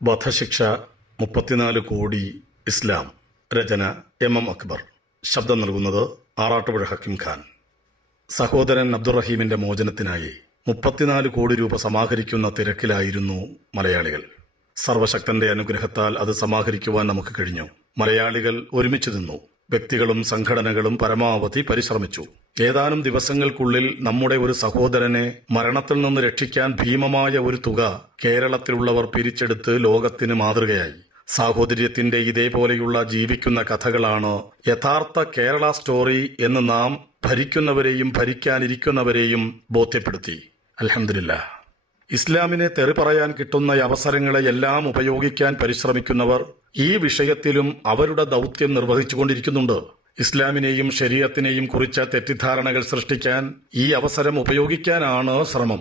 വധശിക്ഷ 34 കോടി ഇസ്ലാം. രചന MM അക്ബർ. ശബ്ദം നൽകുന്നത് ആറാട്ടുപുഴ ഹക്കീം ഖാൻ. സഹോദരൻ അബ്ദുറഹീമിന്റെ മോചനത്തിനായി 34 കോടി രൂപ സമാഹരിക്കുന്ന തിരക്കിലായിരുന്നു മലയാളികൾ. സർവശക്തന്റെ അനുഗ്രഹത്താൽ അത് സമാഹരിക്കുവാൻ നമുക്ക് കഴിഞ്ഞു. മലയാളികൾ ഒരുമിച്ച് നിന്നു. വ്യക്തികളും സംഘടനകളും പരമാവധി പരിശ്രമിച്ചു. ഏതാനും ദിവസങ്ങൾക്കുള്ളിൽ നമ്മുടെ ഒരു സഹോദരനെ മരണത്തിൽ നിന്ന് രക്ഷിക്കാൻ ഭീമമായ ഒരു തുക കേരളത്തിലുള്ളവർ പിരിച്ചെടുത്ത് ലോകത്തിന് മാതൃകയായി. സാഹോദര്യത്തിന്റെ ഇതേപോലെയുള്ള ജീവിക്കുന്ന കഥകളാണ് യഥാർത്ഥ കേരള സ്റ്റോറി എന്ന് നാം ഭരിക്കുന്നവരെയും ഭരിക്കാനിരിക്കുന്നവരെയും ബോധ്യപ്പെടുത്തി. അൽഹംദുലില്ലാഹ്. ഇസ്ലാമിനെ തെറി പറയാൻ കിട്ടുന്ന അവസരങ്ങളെയെല്ലാം ഉപയോഗിക്കാൻ പരിശ്രമിക്കുന്നവർ ഈ വിഷയത്തിലും അവരുടെ ദൗത്യം നിർവഹിച്ചുകൊണ്ടിരിക്കുന്നുണ്ട്. ഇസ്ലാമിനെയും ശരീഅത്തിനെയും കുറിച്ച തെറ്റിദ്ധാരണകൾ സൃഷ്ടിക്കാൻ ഈ അവസരം ഉപയോഗിക്കാനാണ് ശ്രമം.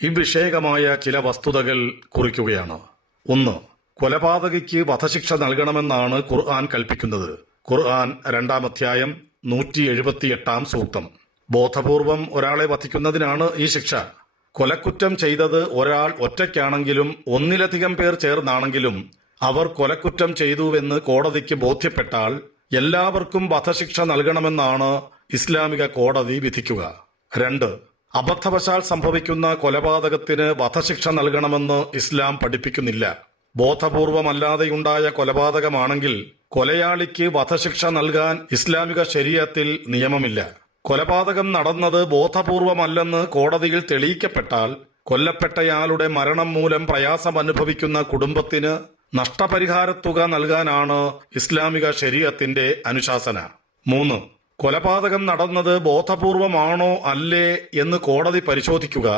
ഇവിഷയകമായ ചില വസ്തുതകൾ കുറിക്കുകയാണ്. 1. കൊലപാതകിക്ക് വധശിക്ഷ നൽകണമെന്നാണ് ഖുർആൻ കൽപ്പിക്കുന്നത്. ഖുർആൻ 2-ാം അധ്യായം 178-ാം സൂക്തം. ബോധപൂർവം ഒരാളെ വധിക്കുന്നതിനാണ് ഈ ശിക്ഷ. കൊലക്കുറ്റം ചെയ്തത് ഒരാൾ ഒറ്റയ്ക്കാണെങ്കിലും ഒന്നിലധികം പേർ ചേർന്നാണെങ്കിലും അവർ കൊലക്കുറ്റം ചെയ്തുവെന്ന് കോടതിക്ക് ബോധ്യപ്പെട്ടാൽ എല്ലാവർക്കും വധശിക്ഷ നൽകണമെന്നാണ് ഇസ്ലാമിക കോടതി വിധിക്കുക. 2. അബദ്ധവശാൽ സംഭവിക്കുന്ന കൊലപാതകത്തിന് വധശിക്ഷ നൽകണമെന്ന് ഇസ്ലാം പഠിപ്പിക്കുന്നില്ല. ബോധപൂർവമല്ലാതെയുണ്ടായ കൊലപാതകമാണെങ്കിൽ കൊലയാളിക്ക് വധശിക്ഷ നൽകാൻ ഇസ്ലാമിക ശരീഅത്തിൽ നിയമമില്ല. കൊലപാതകം നടന്നത് ബോധപൂർവമല്ലെന്ന് കോടതിയിൽ തെളിയിക്കപ്പെട്ടാൽ കൊല്ലപ്പെട്ടയാളുടെ മരണം മൂലം പ്രയാസം അനുഭവിക്കുന്ന കുടുംബത്തിന് നഷ്ടപരിഹാരത്തുക നൽകാനാണ് ഇസ്ലാമിക ശരീഅത്തിന്റെ അനുശാസന. 3. കൊലപാതകം നടന്നത് ബോധപൂർവമാണോ അല്ലേ എന്ന് കോടതി പരിശോധിക്കുക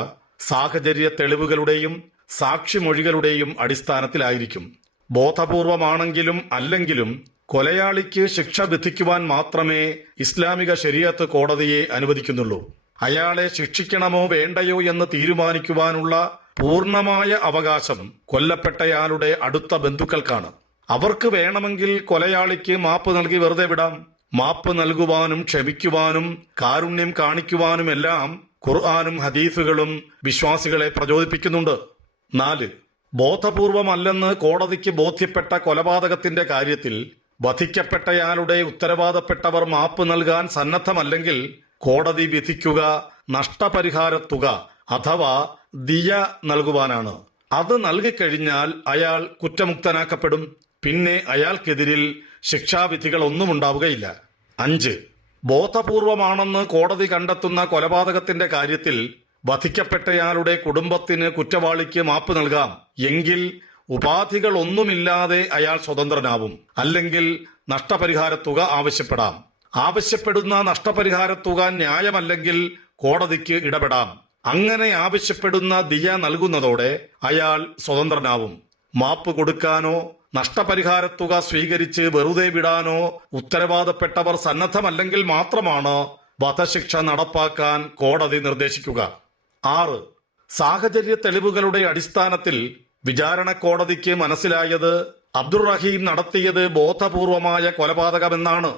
സാഹചര്യ തെളിവുകളുടെയും സാക്ഷിമൊഴികളുടെയും അടിസ്ഥാനത്തിലായിരിക്കും. ബോധപൂർവമാണെങ്കിലും അല്ലെങ്കിലും കൊലയാളിക്ക് ശിക്ഷ വിധിക്കുവാൻ മാത്രമേ ഇസ്ലാമിക ശരീഅത്ത് കോടതിയെ അനുവദിക്കുന്നുള്ളൂ. അയാളെ ശിക്ഷിക്കണമോ വേണ്ടയോ എന്ന് തീരുമാനിക്കുവാനുള്ള പൂർണ്ണമായ അവകാശം കൊല്ലപ്പെട്ടയാളുടെ അടുത്ത ബന്ധുക്കൾക്കാണ്. അവർക്ക് വേണമെങ്കിൽ കൊലയാളിക്ക് മാപ്പ് നൽകി വെറുതെ വിടാം. മാപ്പ് നൽകുവാനും ക്ഷമിക്കുവാനും കാരുണ്യം കാണിക്കുവാനുമെല്ലാം ഖുർആനും ഹദീസുകളും വിശ്വാസികളെ പ്രചോദിപ്പിക്കുന്നുണ്ട്. 4. ബോധപൂർവമല്ലെന്ന് കോടതിക്ക് ബോധ്യപ്പെട്ട കൊലപാതകത്തിന്റെ കാര്യത്തിൽ വധിക്കപ്പെട്ടയാളുടെ ഉത്തരവാദപ്പെട്ടവർ മാപ്പ് നൽകാൻ സന്നദ്ധമല്ലെങ്കിൽ കോടതി വിധിക്കുക നഷ്ടപരിഹാരത്തുക അഥവാ ദിയ നൽകുവാനാണ്. അത് നൽകിക്കഴിഞ്ഞാൽ അയാൾ കുറ്റമുക്തനാക്കപ്പെടും. പിന്നെ അയാൾക്കെതിരിൽ ശിക്ഷാവിധികളൊന്നും ഉണ്ടാവുകയില്ല. 5. ബോധപൂർവമാണെന്ന് കോടതി കണ്ടെത്തുന്ന കൊലപാതകത്തിന്റെ കാര്യത്തിൽ വധിക്കപ്പെട്ടയാളുടെ കുടുംബത്തിന് കുറ്റവാളിക്ക് മാപ്പ് നൽകാം. എങ്കിൽ ഉപാധികളൊന്നുമില്ലാതെ അയാൾ സ്വതന്ത്രനാവും. അല്ലെങ്കിൽ നഷ്ടപരിഹാരത്തുക ആവശ്യപ്പെടാം. ആവശ്യപ്പെടുന്ന നഷ്ടപരിഹാരത്തുക ന്യായമല്ലെങ്കിൽ കോടതിക്ക് ഇടപെടാം. അങ്ങനെ ആവശ്യപ്പെടുന്ന ദിയ നൽകുന്നതോടെ അയാൾ സ്വതന്ത്രനാവും. മാപ്പ് കൊടുക്കാനോ നഷ്ടപരിഹാരത്തുക സ്വീകരിച്ച് വെറുതെ വിടാനോ ഉത്തരവാദപ്പെട്ടവർ സന്നദ്ധമല്ലെങ്കിൽ മാത്രമാണ് വധശിക്ഷ നടപ്പാക്കാൻ കോടതി നിർദ്ദേശിക്കുക. 6. സാഹചര്യ തെളിവുകളുടെ അടിസ്ഥാനത്തിൽ വിചാരണ കോടതിക്ക് മനസ്സിലായത് അബ്ദുറഹീം നടത്തിയത് ബോധപൂർവമായ കൊലപാതകമെന്നാണ്.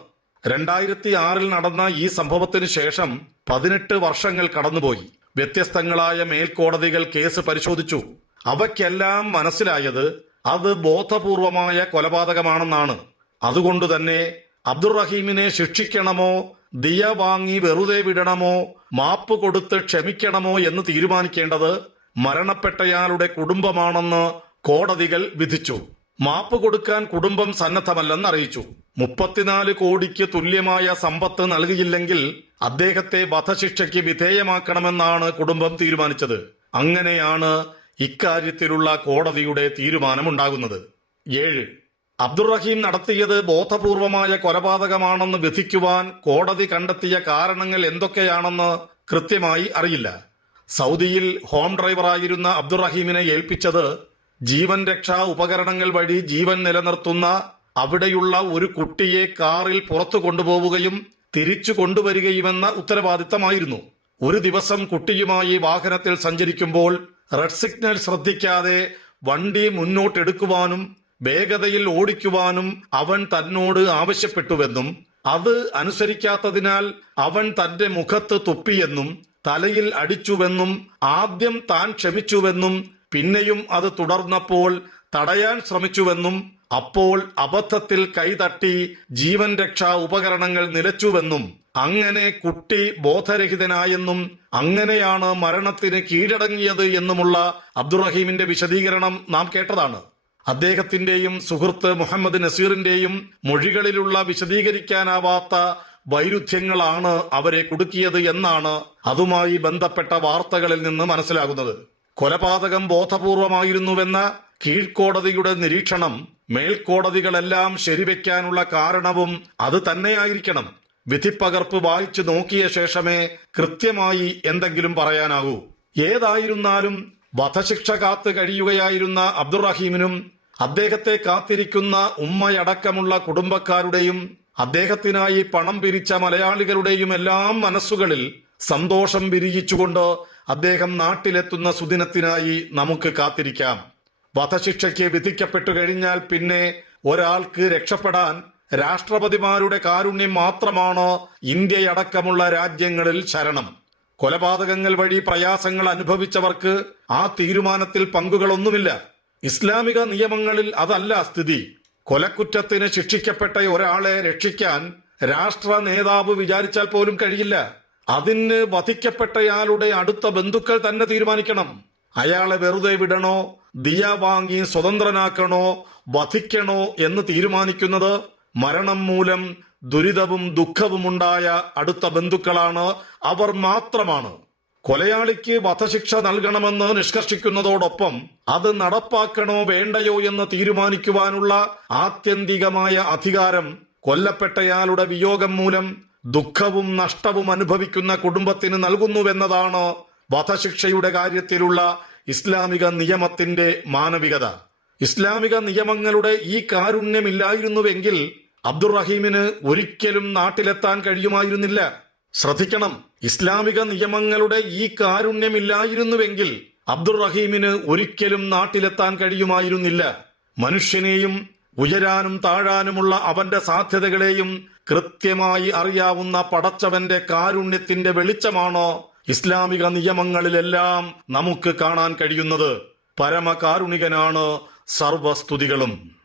2006 നടന്ന ഈ സംഭവത്തിനു ശേഷം 18 വർഷങ്ങൾ കടന്നുപോയി. വ്യത്യസ്തങ്ങളായ മേൽക്കോടതികൾ കേസ് പരിശോധിച്ചു. അവയ്ക്കെല്ലാം മനസ്സിലായത് അത് ബോധപൂർവമായ കൊലപാതകമാണെന്നാണ്. അതുകൊണ്ടുതന്നെ അബ്ദുറഹീമിനെ ശിക്ഷിക്കണമോ ദിയ വാങ്ങി വെറുതെ വിടണമോ മാപ്പ് കൊടുത്ത് ക്ഷമിക്കണമോ എന്ന് തീരുമാനിക്കേണ്ടത് മരണപ്പെട്ടയാളുടെ കുടുംബമാണെന്ന് കോടതികൾ വിധിച്ചു. മാപ്പ് കൊടുക്കാൻ കുടുംബം സന്നദ്ധമല്ലെന്ന് അറിയിച്ചു. 34 കോടിക്ക് തുല്യമായ സമ്പത്ത് നൽകിയില്ലെങ്കിൽ അദ്ദേഹത്തെ വധശിക്ഷയ്ക്ക് വിധേയമാക്കണമെന്നാണ് കുടുംബം തീരുമാനിച്ചത്. അങ്ങനെയാണ് ഇക്കാര്യത്തിലുള്ള കോടതിയുടെ തീരുമാനമുണ്ടാകുന്നത്. 7. അബ്ദുറഹീം നടത്തിയത് ബോധപൂർവമായ കൊലപാതകമാണെന്ന് വിധിക്കുവാൻ കോടതി കണ്ടെത്തിയ കാരണങ്ങൾ എന്തൊക്കെയാണെന്ന് കൃത്യമായി അറിയില്ല. സൗദിയിൽ ഹോം ഡ്രൈവറായിരുന്ന അബ്ദുറഹീമിനെ ഏൽപ്പിച്ചത് ജീവൻ രക്ഷാ ഉപകരണങ്ങൾ വഴി ജീവൻ നിലനിർത്തുന്ന അവിടെയുള്ള ഒരു കുട്ടിയെ കാറിൽ പുറത്തു കൊണ്ടുപോവുകയും തിരിച്ചു കൊണ്ടുവരികയുമെന്ന ഉത്തരവാദിത്തമായിരുന്നു. ഒരു ദിവസം കുട്ടിയുമായി വാഹനത്തിൽ സഞ്ചരിക്കുമ്പോൾ റെഡ് സിഗ്നൽ ശ്രദ്ധിക്കാതെ വണ്ടി മുന്നോട്ടെടുക്കുവാനും വേഗതയിൽ ഓടിക്കുവാനും അവൻ തന്നോട് ആവശ്യപ്പെട്ടുവെന്നും അത് അനുസരിക്കാത്തതിനാൽ അവൻ തന്റെ മുഖത്ത് തുപ്പിയെന്നും തലയിൽ അടിച്ചുവെന്നും ആദ്യം താൻ ക്ഷമിച്ചുവെന്നും പിന്നെയും അത് തുടർന്നപ്പോൾ തടയാൻ ശ്രമിച്ചുവെന്നും അപ്പോൾ അബദ്ധത്തിൽ കൈതട്ടി ജീവൻ രക്ഷാ ഉപകരണങ്ങൾ നിലച്ചുവെന്നും അങ്ങനെ കുട്ടി ബോധരഹിതനായെന്നും അങ്ങനെയാണ് മരണത്തിന് കീഴടങ്ങിയത് എന്നുമുള്ള അബ്ദുറഹീമിന്റെ വിശദീകരണം നാം കേട്ടതാണ്. അദ്ദേഹത്തിന്റെയും സുഹൃത്ത് മുഹമ്മദ് നസീറിന്റെയും മൊഴികളിലുള്ള വിശദീകരിക്കാനാവാത്ത വൈരുദ്ധ്യങ്ങളാണ് അവരെ കുടുക്കിയത് എന്നാണ് അതുമായി ബന്ധപ്പെട്ട വാർത്തകളിൽ നിന്ന് മനസ്സിലാകുന്നത്. കൊലപാതകം ബോധപൂർവമായിരുന്നുവെന്ന കീഴ്ക്കോടതിയുടെ നിരീക്ഷണം മേൽക്കോടതികളെല്ലാം ശരിവെക്കാനുള്ള കാരണവും അത് തന്നെയായിരിക്കണം. വിധിപ്പകർപ്പ് വായിച്ചു നോക്കിയ ശേഷമേ കൃത്യമായി എന്തെങ്കിലും പറയാനാകൂ. ഏതായിരുന്നാലും വധശിക്ഷ കാത്തു കഴിയുകയായിരുന്ന അബ്ദുറഹീമിനും അദ്ദേഹത്തെ കാത്തിരിക്കുന്ന ഉമ്മയടക്കമുള്ള കുടുംബക്കാരുടെയും അദ്ദേഹത്തിനായി പണം പിരിച്ച മലയാളികളുടെയും എല്ലാം മനസ്സുകളിൽ സന്തോഷം വിരിയിച്ചുകൊണ്ട് അദ്ദേഹം നാട്ടിലെത്തുന്ന സുദിനത്തിനായി നമുക്ക് കാത്തിരിക്കാം. വധശിക്ഷയ്ക്ക് വിധിക്കപ്പെട്ടു കഴിഞ്ഞാൽ പിന്നെ ഒരാൾക്ക് രക്ഷപ്പെടാൻ രാഷ്ട്രപതിമാരുടെ കാരുണ്യം മാത്രമാണ് ഇന്ത്യയടക്കമുള്ള രാജ്യങ്ങളിൽ ശരണം. കൊലപാതകങ്ങൾ വഴി പ്രയാസങ്ങൾ അനുഭവിച്ചവർക്ക് ആ തീരുമാനത്തിൽ പങ്കുകളൊന്നുമില്ല. ഇസ്ലാമിക നിയമങ്ങളിൽ അതല്ല സ്ഥിതി. കൊലക്കുറ്റത്തിന് ശിക്ഷിക്കപ്പെട്ട ഒരാളെ രക്ഷിക്കാൻ രാഷ്ട്ര നേതാവ് വിചാരിച്ചാൽ പോലും കഴിയില്ല. അതിന് വധിക്കപ്പെട്ടയാളുടെ അടുത്ത ബന്ധുക്കൾ തന്നെ തീരുമാനിക്കണം. അയാളെ വെറുതെ വിടണോ, ദിയ വാങ്ങി സ്വതന്ത്രനാക്കണോ, വധിക്കണോ എന്ന് തീരുമാനിക്കുന്നത് മരണം മൂലം ദുരിതവും ദുഃഖവുമുണ്ടായ അടുത്ത ബന്ധുക്കളാണ്. അവർ മാത്രമാണ്. കൊലയാളിക്ക് വധശിക്ഷ നൽകണമെന്ന് നിഷ്കർഷിക്കുന്നതോടൊപ്പം അത് നടപ്പാക്കണോ വേണ്ടയോ എന്ന് തീരുമാനിക്കുവാനുള്ള ആത്യന്തികമായ അധികാരം കൊല്ലപ്പെട്ടയാളുടെ വിയോഗം മൂലം ദുഃഖവും നഷ്ടവും അനുഭവിക്കുന്ന കുടുംബത്തിന് നൽകുന്നുവെന്നതാണ് വധശിക്ഷയുടെ കാര്യത്തിലുള്ള ഇസ്ലാമിക നിയമത്തിന്റെ മാനവികത. ഇസ്ലാമിക നിയമങ്ങളുടെ ഈ കാരുണ്യമില്ലായിരുന്നുവെങ്കിൽ അബ്ദുറഹീമിന് ഒരിക്കലും നാട്ടിലെത്താൻ കഴിയുമായിരുന്നില്ല. ശ്രദ്ധിക്കണം, ഇസ്ലാമിക നിയമങ്ങളുടെ ഈ കാരുണ്യമില്ലായിരുന്നുവെങ്കിൽ അബ്ദുറഹീമിന് ഒരിക്കലും നാട്ടിലെത്താൻ കഴിയുമായിരുന്നില്ല. മനുഷ്യനെയും ഉയരാനും താഴാനുമുള്ള അവന്റെ സാധ്യതകളെയും കൃത്യമായി അറിയാവുന്ന പടച്ചവന്റെ കാരുണ്യത്തിന്റെ വെളിച്ചമാണ് ഇസ്ലാമിക നിയമങ്ങളിലെല്ലാം നമുക്ക് കാണാൻ കഴിയുന്നത്. പരമകാരുണികനാണ് സർവസ്തുതികളും.